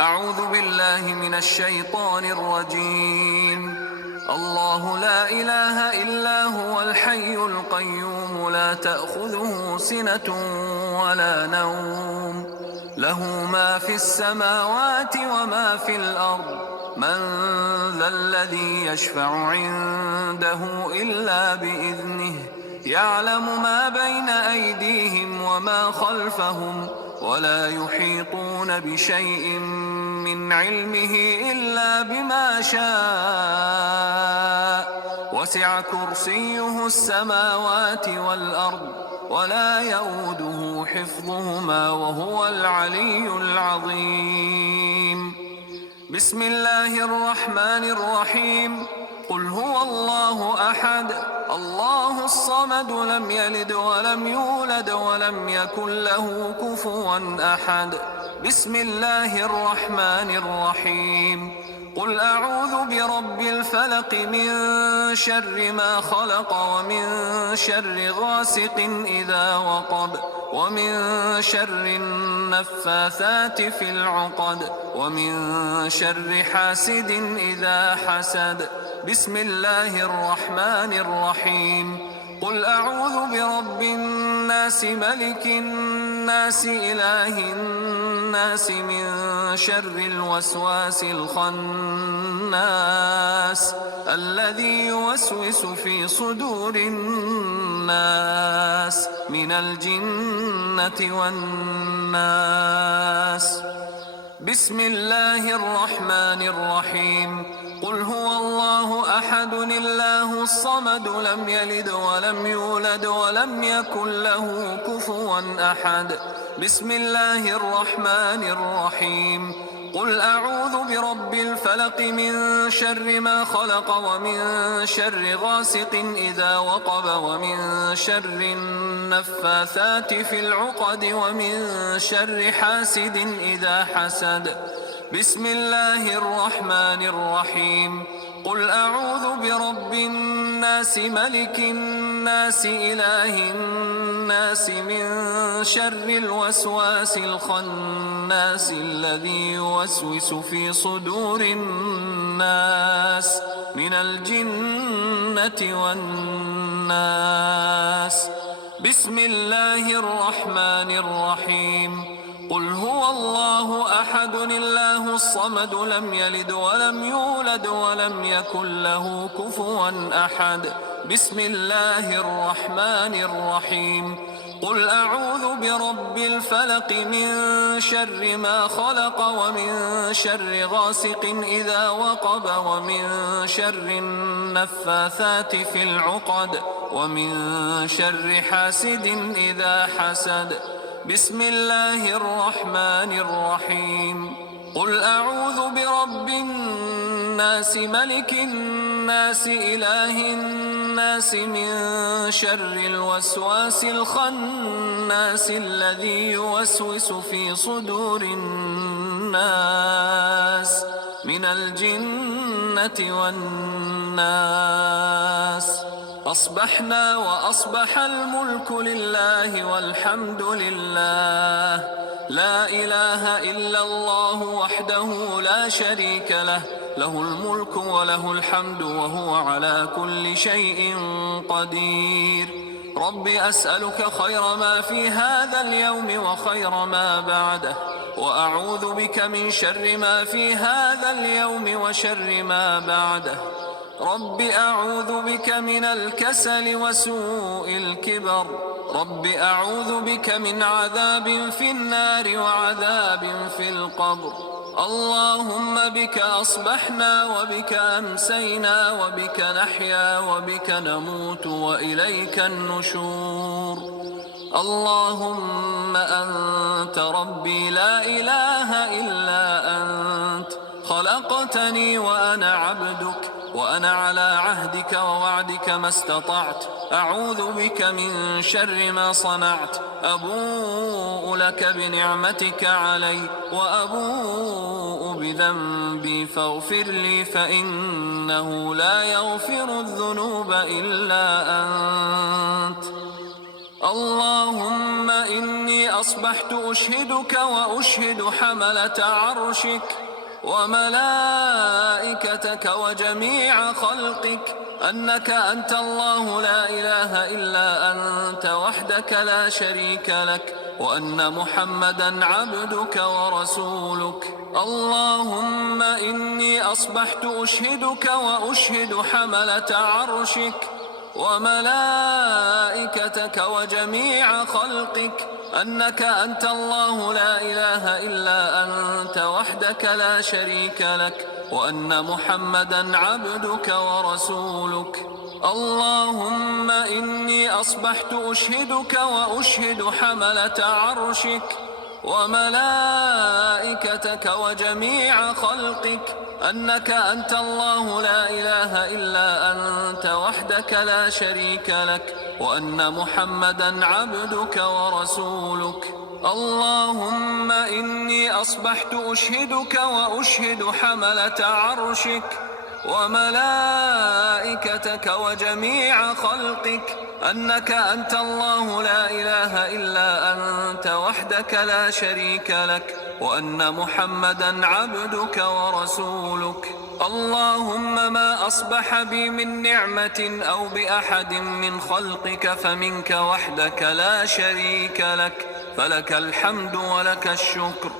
أعوذ بالله من الشيطان الرجيم. الله لا إله إلا هو الحي القيوم لا تأخذه سنة ولا نوم، له ما في السماوات وما في الأرض. من ذا الذي يشفع عنده إلا بإذنه، يعلم ما بين أيديهم وما خلفهم، ولا يحيطون بشيء من علمه إلا بما شاء. وسع كرسيه السماوات والأرض، ولا يؤوده حفظهما وهو العلي العظيم. بسم الله الرحمن الرحيم. قل هو الله أحد، الله الصمد، لم يلد ولم يولد ولم يكن له كفوا أحد. بسم الله الرحمن الرحيم. قل أعوذ برب الفلق من شر ما خلق، ومن شر غاسق إذا وقب، ومن شر النفاثات في العقد، ومن شر حاسد إذا حسد. بسم الله الرحمن الرحيم. قل أعوذ برب الناس ملك الناس إله الناس من شر الوسواس الخناس الذي يوسوس في صدور الناس من الجنة والناس. بسم الله الرحمن الرحيم. قل هو الله أحد الله الصمد لم يلد ولم يولد ولم يكن له كفوا أحد. بسم الله الرحمن الرحيم. قل أعوذ برب الفلق من شر ما خلق، ومن شر غاسق إذا وقب، ومن شر النفاثات في العقد، ومن شر حاسد إذا حسد. بسم الله الرحمن الرحيم. قل أعوذ برب الناس ملك الناس إله الناس من شر الوسواس الخناس الذي يوسوس في صدور الناس من الجنة والناس. بسم الله الرحمن الرحيم. قل هو الله أحد الله الصمد لم يلد ولم يولد ولم يكن له كفوا أحد. بسم الله الرحمن الرحيم. قل أعوذ برب الفلق من شر ما خلق، ومن شر غاسق إذا وقب، ومن شر النفاثات في العقد، ومن شر حاسد إذا حسد. بسم الله الرحمن الرحيم. قل أعوذ برب الناس ملك الناس إله الناس من شر الوسواس الخناس الذي يوسوس في صدور الناس من الجنة والناس. أصبحنا وأصبح الملك لله والحمد لله، لا إله إلا الله وحده لا شريك له، له الملك وله الحمد وهو على كل شيء قدير. رب أسألك خير ما في هذا اليوم وخير ما بعده، وأعوذ بك من شر ما في هذا اليوم وشر ما بعده. رب أعوذ بك من الكسل وسوء الكبر. رب أعوذ بك من عذاب في النار وعذاب في القبر. اللهم بك أصبحنا وبك أمسينا وبك نحيا وبك نموت وإليك النشور. اللهم أنت ربي لا إله إلا أنت، خلقتني وأنا عبدك، وأنا على عهدك ووعدك ما استطعت. أعوذ بك من شر ما صنعت. أبوء لك بنعمتك علي وأبوء بذنبي فاغفر لي، فإنه لا يغفر الذنوب إلا أنت. اللهم إني أصبحت أشهدك وأشهد حملة عرشك وملائكتك وجميع خلقك أنك أنت الله لا إله إلا أنت وحدك لا شريك لك، وأن محمدا عبدك ورسولك. اللهم إني أصبحت أشهدك وأشهد حملة عرشك وملائكتك وجميع خلقك أنك أنت الله لا إله إلا أنت وحدك لا شريك لك، وأن محمدا عبدك ورسولك. اللهم إني أصبحت أشهدك وأشهد حملة عرشك وملائكتك وجميع خلقك أنك أنت الله لا إله إلا أنت وحدك لا شريك لك، وأن محمدا عبدك ورسولك. اللهم إني أصبحت أشهدك وأشهد حملة عرشك وملائكتك وجميع خلقك أنك أنت الله لا إله إلا أنت وحدك لا شريك لك، وأن محمدا عبدك ورسولك. اللهم ما أصبح بي من نعمة أو بأحد من خلقك فمنك وحدك لا شريك لك، فلك الحمد ولك الشكر.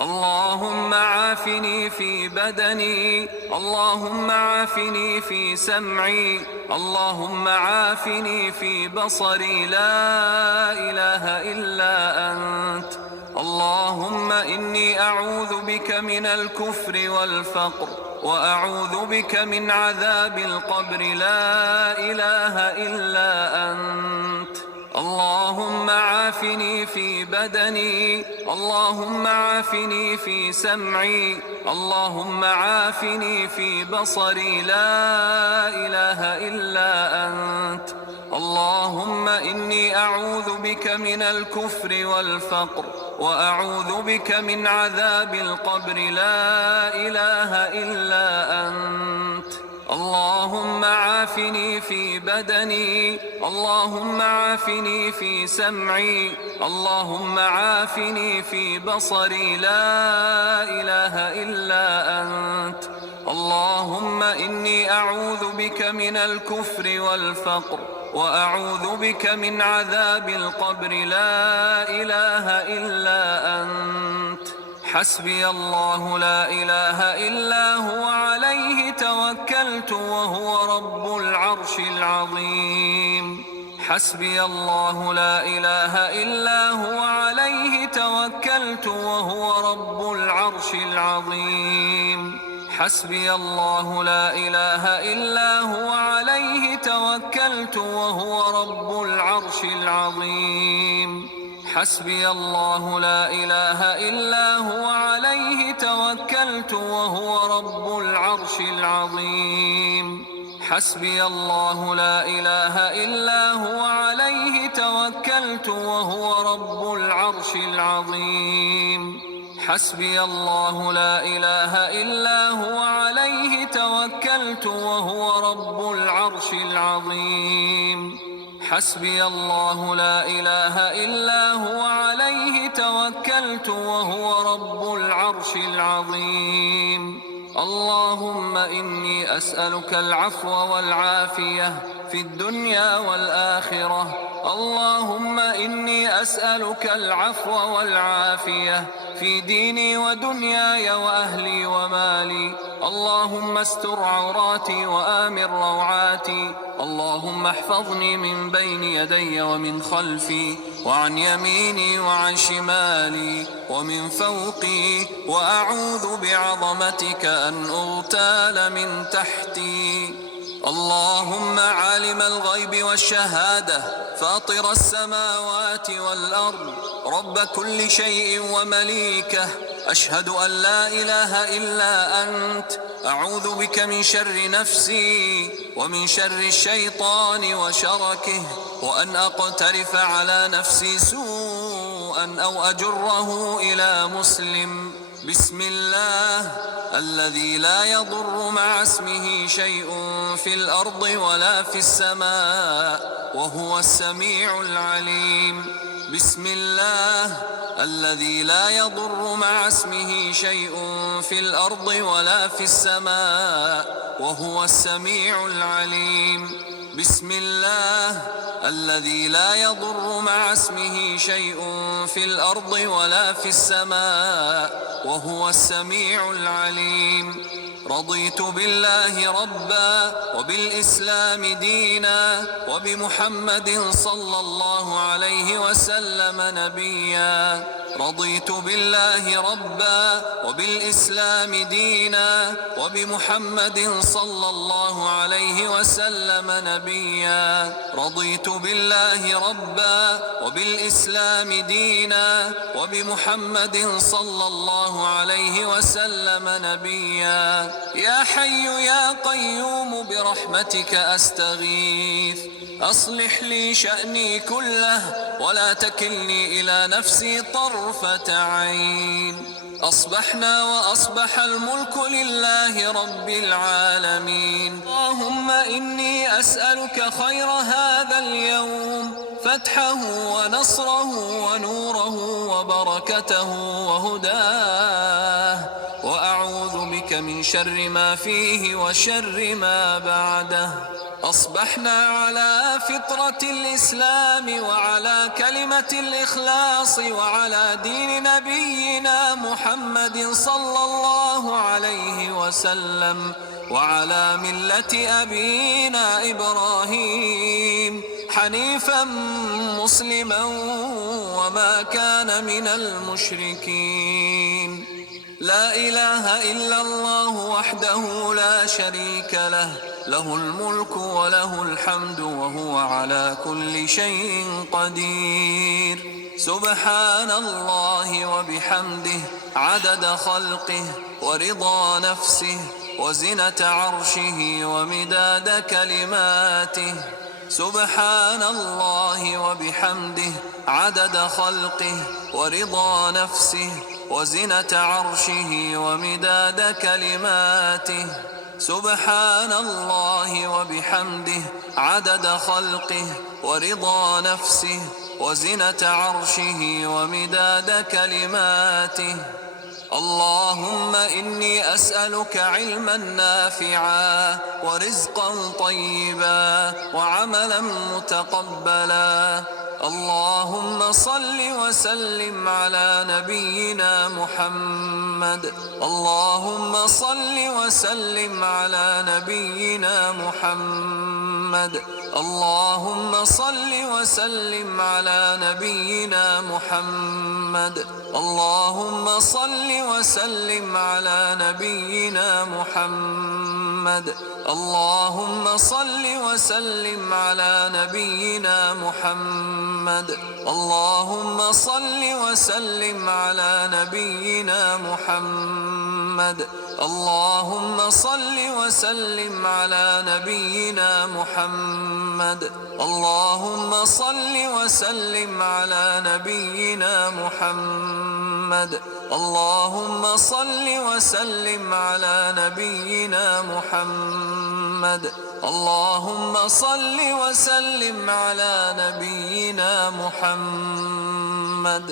اللهم عافني في بدني، اللهم عافني في سمعي، اللهم عافني في بصري، لا إله إلا أنت. اللهم إني أعوذ بك من الكفر والفقر، وأعوذ بك من عذاب القبر، لا إله إلا أنت. اللهم عافني في بدني، اللهم عافني في سمعي، اللهم عافني في بصري، لا إله إلا أنت. اللهم إني أعوذ بك من الكفر والفقر، وأعوذ بك من عذاب القبر، لا إله إلا أنت. اللهم عافني في بدني، اللهم عافني في سمعي، اللهم عافني في بصري، لا إله إلا أنت. اللهم إني أعوذ بك من الكفر والفقر، وأعوذ بك من عذاب القبر، لا إله إلا أنت. حسبي الله لا إله إلا هو عليه توكلت وهو رب العرش العظيم. حسبي الله لا إله إلا هو عليه توكلت وهو رب العرش العظيم. حسبي الله لا إله إلا هو عليه توكلت وهو رب العرش العظيم. حسبي الله لا إله إلا هو عليه توكلت وهو رب العرش العظيم. حسبي الله لا إله إلا هو عليه توكلت وهو رب العرش العظيم. حسبي الله لا إله إلا هو عليه توكلت وهو رب العرش العظيم. حسبي الله لا إله إلا هو عليه توكلت وهو رب العرش العظيم. اللهم إني أسألك العفو والعافية في الدنيا والآخرة. اللهم إني أسألك العفو والعافية في ديني ودنياي وأهلي ومالي. اللهم استر عوراتي وآمن روعاتي. اللهم احفظني من بين يدي ومن خلفي وعن يميني وعن شمالي ومن فوقي، وأعوذ بعظمتك أن أغتال من تحتي. اللهم عالم الغيب والشهادة فاطر السماوات والأرض، رب كل شيء ومليكه، أشهد أن لا إله إلا أنت. أعوذ بك من شر نفسي ومن شر الشيطان وشركه، وأن أقترف على نفسي سوءا أو أجره إلى مسلم. بسم الله الذي لا يضر مع اسمه شيء في الأرض ولا في السماء، وهو السميع العليم. بسم الله الذي لا يضر مع اسمه شيء في الأرض ولا في السماء وهو السميع العليم. بسم الله الذي لا يضر مع اسمه شيء في الأرض ولا في السماء وهو السميع العليم. رضيت بالله ربا وبالإسلام دينا وبمحمد صلى الله عليه وسلم نبيا. رضيت بالله ربا وبالإسلام دينا وبمحمد صلى الله عليه وسلم نبيا. رضيت بالله ربا وبالإسلام دينا وبمحمد صلى الله عليه وسلم نبيا. يا حي يا قيوم برحمتك أستغيث أصلح لي شأني كله ولا تكلني إلى نفسي طرفة عين. أصبحنا وأصبح الملك لله رب العالمين. اللهم إني أسألك خير هذا اليوم فتحه ونصره ونوره وبركته وهداه، وأعوذ بك من شر ما فيه وشر ما بعده. أصبحنا على فطرة الإسلام وعلى كلمة الإخلاص وعلى دين نبينا محمد صلى الله عليه وسلم وعلى ملة أبينا إبراهيم حنيفا مسلما وما كان من المشركين. لا إله إلا الله وحده لا شريك له، له الملك وله الحمد وهو على كل شيء قدير. سبحان الله وبحمده عدد خلقه ورضا نفسه وزنة عرشه ومداد كلماته. سبحان الله وبحمده عدد خلقه ورضا نفسه وزنة عرشه ومداد كلماته. سبحان الله وبحمده عدد خلقه ورضا نفسه وزنة عرشه ومداد كلماته. اللهم إني أسألك علما نافعا ورزقا طيبا وعملا متقبلا. اللهم صل وسلم على نبينا محمد. اللهم صل وسلم على نبينا محمد. اللهم صل وسلم على نبينا محمد. اللهم صل وسلم على نبينا محمد. اللهم صل وسلم على نبينا محمد. اللهم صل وسلم على نبينا محمد. اللهم صل وسلم على نبينا محمد. اللهم صل وسلم على نبينا محمد. اللهم صل وسلم على نبينا محمد. اللهم صل وسلم على نبينا محمد.